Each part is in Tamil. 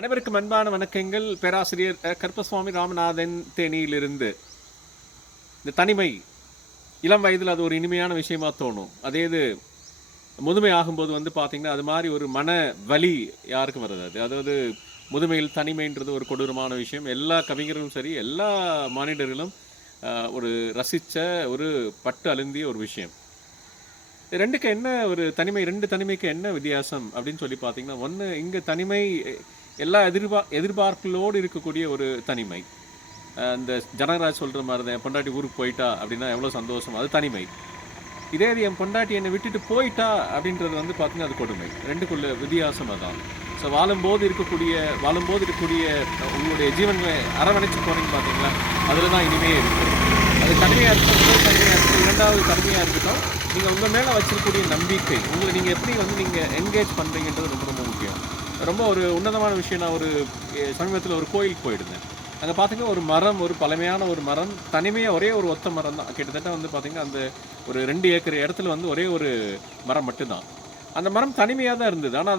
அனைவருக்கும் அன்பான வணக்கங்கள். பேராசிரியர் கருப்பசுவாமி ராமநாதன் தேனியிலிருந்து. இந்த தனிமை இளம் வயதில் அது ஒரு இனிமையான விஷயமா தோணும். அதே இது முதுமை ஆகும்போது பார்த்தீங்கன்னா அது மாதிரி ஒரு மன வலி யாருக்கும் வராது. அதாவது முதுமையில் தனிமைன்றது ஒரு கொடூரமான விஷயம். எல்லா கவிஞர்களும் சரி, எல்லா மானிடர்களும் ஒரு ரசித்த ஒரு பட்டு அழுந்திய ஒரு விஷயம். ரெண்டுக்கு என்ன ஒரு தனிமை, ரெண்டு தனிமைக்கு என்ன வித்தியாசம் அப்படின்னு சொல்லி பார்த்தீங்கன்னா, ஒன்று இங்கே தனிமை எல்லா எதிர்பார்ப்புகளோடு இருக்கக்கூடிய ஒரு தனிமை. இந்த ஜனகராஜ் சொல்கிற மாதிரி தான், என் பொண்டாட்டி ஊருக்கு போயிட்டா அப்படின்னா எவ்வளோ சந்தோஷம், அது தனிமை. இதே இது என் பொண்டாட்டி என்னை விட்டுட்டு போயிட்டா அப்படின்றது பார்த்தீங்கன்னா அது கொடுமை. ரெண்டுக்குள்ள வித்தியாசம் அதான். ஸோ வாழும்போது இருக்கக்கூடிய உங்களுடைய ஜீவன்களை அரவணைச்சு போனீங்க பார்த்தீங்களா, அதில் தான் இனிமே இருக்குது. அது தனிமையாக இருக்கட்டும், முதல் தனிமையாக இருக்கட்டும், இரண்டாவது தனிமையாக இருக்கட்டும், நீங்கள் உங்கள் மேலே வச்சிருக்கக்கூடிய நம்பிக்கை, உங்களை நீங்கள் எப்படி நீங்கள் என்கேஜ் பண்ணுறீங்கன்றது ரொம்ப ரொம்ப முக்கியம். ரொம்ப ஒரு உன்னதமான விஷயம். நான் ஒரு சமீபத்தில் ஒரு கோயிலுக்கு போயிடுந்தேன். அங்கே பார்த்தீங்கன்னா ஒரு மரம், ஒரு பழமையான ஒரு மரம், தனிமையாக ஒரே ஒரு ஒத்த மரம் தான். கிட்டத்தட்ட பார்த்தீங்கன்னா அந்த ஒரு 2 ஏக்கர் இடத்துல ஒரே ஒரு மரம் மட்டும்தான். அந்த மரம் தனிமையாக தான் இருந்தது. ஆனால்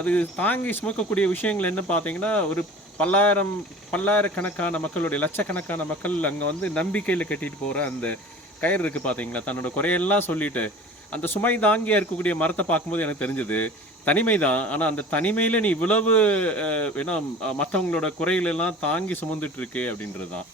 அது தாங்கி சுமக்கக்கூடிய விஷயங்கள் என்ன பார்த்தீங்கன்னா, ஒரு பல்லாயிரக்கணக்கான மக்களுடைய லட்சக்கணக்கான மக்கள் அங்கே நம்பிக்கையில் கட்டிட்டு போகிற அந்த கயிறு இருக்குது பார்த்தீங்களா, தன்னோட குறையெல்லாம் சொல்லிட்டு அந்த சுமை தாங்கியாக இருக்கக்கூடிய மரத்தை பார்க்கும்போது எனக்கு தெரிஞ்சது தனிமை தான். ஆனால் அந்த தனிமையில் நீ இவ்வளவு ஏன்னா மற்றவங்களோட குறைகளெல்லாம் தாங்கி சுமந்துட்டு இருக்கு அப்படின்றது தான்.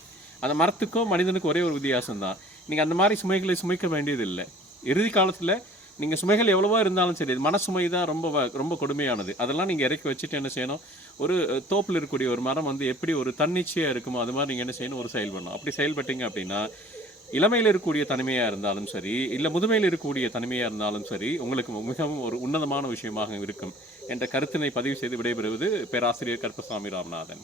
அந்த மரத்துக்கும் மனிதனுக்கும் ஒரே ஒரு வித்தியாசம் தான். நீங்கள் அந்த மாதிரி சுமைகளை சுமைக்க வேண்டியதில்லை. இறுதி காலத்தில் நீங்கள் சுமைகள் எவ்வளவோ இருந்தாலும் சரி, மனசுமை தான் ரொம்ப ரொம்ப கொடுமையானது. அதெல்லாம் நீங்கள் இறக்கி வச்சுட்டு என்ன செய்யணும், ஒரு தோப்பில் இருக்கக்கூடிய ஒரு மரம் எப்படி ஒரு தன்னிச்சையாக இருக்குமோ அது மாதிரி நீங்கள் என்ன செய்யணும், ஒரு செயல்படணும். அப்படி செயல்பட்டீங்க அப்படின்னா இளமையில் இருக்கக்கூடிய தனிமையாக இருந்தாலும் சரி, இல்லை முதுமையில் இருக்கக்கூடிய தனிமையாக இருந்தாலும் சரி, உங்களுக்கு மிகவும் ஒரு உன்னதமான விஷயமாக இருக்கும் என்ற கருத்தினை பதிவு செய்து விடைபெறுவது பேராசிரியர் கருப்பசாமி ராமநாதன்.